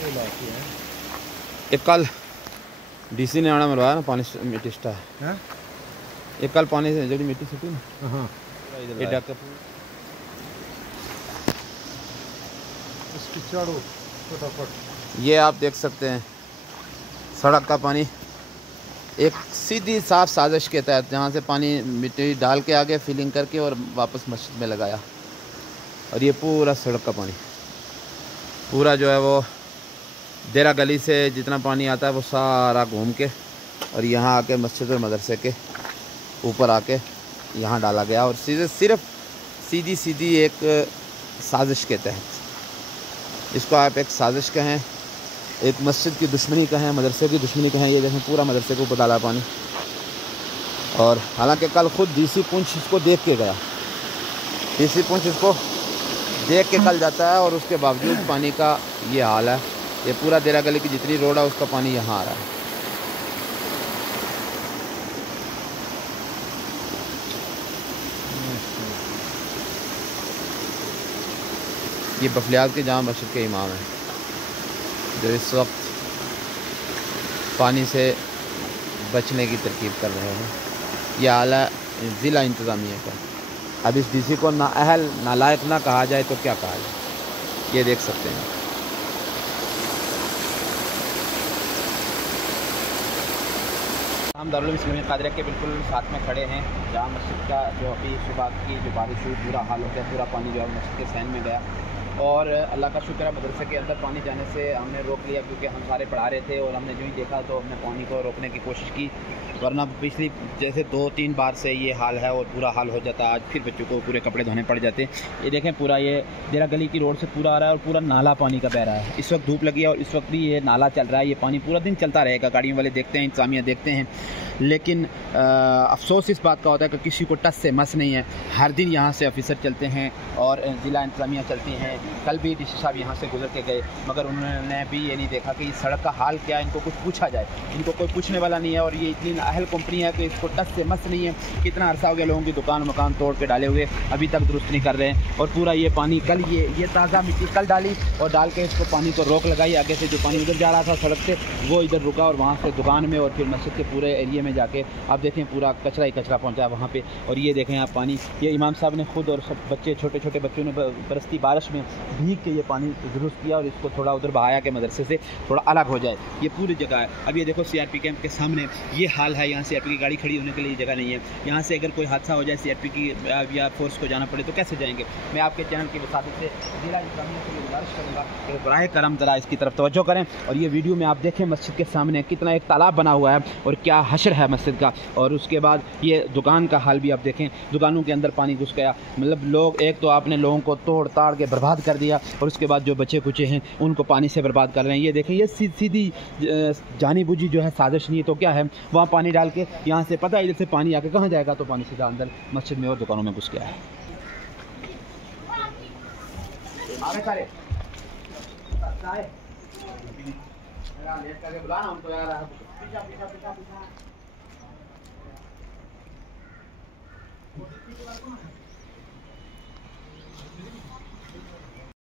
ये कल डीसी ने आना मरवाया ना पानी मिट्टी स्टा है ये कल पानी से जड़ी मिट्टी सुटी ना हां ये डक इसकी चाड़ो फटाफट। ये आप देख सकते हैं सड़क का पानी एक सीधी साफ साजिश के तहत जहाँ से पानी मिट्टी डाल के आगे फिलिंग करके और वापस मस्जिद में लगाया। और ये पूरा सड़क का पानी पूरा जो है वो देरा गली से जितना पानी आता है वो सारा घूम के और यहाँ आके मस्जिद और मदरसे के ऊपर आके यहाँ डाला गया। और सिर्फ सीधी एक साजिश के तहत, इसको आप एक साजिश कहें, एक मस्जिद की दुश्मनी कहें, मदरसे की दुश्मनी कहें। ये देखें पूरा मदरसे के ऊपर डाला पानी। और हालांकि कल खुद डीसी पुंछ इसको देख के गया, डीसी पुंछ इसको देख के कल जाता है और उसके बावजूद पानी का ये हाल है। ये पूरा देरा गली की जितनी रोड है उसका पानी यहाँ आ रहा है। ये बफलियात के जामा मस्जिद के इमाम हैं जो इस वक्त पानी से बचने की तरकीब कर रहे हैं। यह हाल है ज़िला इंतज़ामिया का। अब इस डीसी को नाअहल नालायक ना कहा जाए तो क्या कहा जाए, ये देख सकते हैं। हम दारुल इस्लामिया कादरिया के बिल्कुल साथ में खड़े हैं जहाँ मस्जिद का जो अभी सुबह की जो बारिश हुई पूरा हाल हो गया, पूरा पानी जो है मस्जिद के सहन में गया। और अल्लाह का शुक्र है मदरसे के अंदर पानी जाने से हमने रोक लिया क्योंकि हम सारे पढ़ा रहे थे और हमने जो ही देखा तो हमने पानी को रोकने की कोशिश की, वरना पिछली जैसे 2-3 बार से ये हाल है और पूरा हाल हो जाता। आज फिर बच्चों को पूरे कपड़े धोने पड़ जाते। ये देखें पूरा ये देरा गली की रोड से पूरा आ रहा है और पूरा नाला पानी का बह रहा है। इस वक्त धूप लगी है और इस वक्त भी ये नाला चल रहा है। ये पानी पूरा दिन चलता रहेगा, गाड़ियों वाले देखते हैं, इंतजामिया देखते हैं। लेकिन अफसोस इस बात का होता है कि किसी को टस से मस नहीं है। हर दिन यहाँ से ऑफिसर चलते हैं और ज़िला इंतजामिया चलती हैं। कल भी डीसी साहब यहाँ से गुजर के गए मगर उन्होंने भी ये नहीं देखा कि इस सड़क का हाल क्या है, इनको कुछ पूछा जाए। इनको कोई पूछने वाला नहीं है और ये इतनी अहल कंपनी है कि इसको टस से मस नहीं है। कितना अरसा हो गया लोगों की दुकान मकान तोड़ के डाले हुए, अभी तक दुरुस्त नहीं कर रहे हैं। और पूरा ये पानी कल ये ताज़ा मिट्टी कल डाली और डाल के इसको पानी को रोक लगाई। आगे से जो पानी उधर जा रहा था सड़क से वो इधर रुका और वहाँ से दुकान में और फिर मस्जिद के पूरे एरिए में जाके आप देखें पूरा कचरा ही कचरा पहुँचा है वहाँ पे। और ये देखें आप पानी, ये इमाम साहब ने खुद और सब बच्चे छोटे छोटे बच्चों ने बरसती बारिश में भीग के ये पानी दुरुस्त किया और इसको थोड़ा उधर बहाया के मदरसे से थोड़ा अलग हो जाए। ये पूरी जगह है। अब ये देखो सीआरपी कैंप के सामने ये हाल है। यहाँ सीआरपी की गाड़ी खड़ी होने के लिए जगह नहीं है। यहाँ से अगर कोई हादसा हो जाए सीआरपी की या फोर्स को जाना पड़े तो कैसे जाएंगे। मैं आपके चैनल की वसादत से जिला इंतजामिया से गुजारिश करूँगा कि बराए करम ज़रा इसकी तरफ तवज्जो करें। और ये वीडियो में आप देखें मस्जिद के सामने कितना एक तालाब बना हुआ है और क्या हशर है मस्जिद का। और उसके बाद ये दुकान का हाल भी आप देखें, दुकानों के अंदर पानी घुस गया। मतलब लोग एक तो आपने लोगों को तोड़ ताड़ के बर्बाद कर दिया और उसके बाद जो बचे कुचे हैं उनको पानी से बर्बाद कर रहे हैं। ये देखें ये सीधी जानी बुझी जो है साजिश नहीं है तो क्या है। वहाँ पानी डाल के यहाँ से पता है इधर से पानी आके कहाँ जाएगा तो पानी सीधा अंदर मस्जिद में और दुकानों में घुस गया है।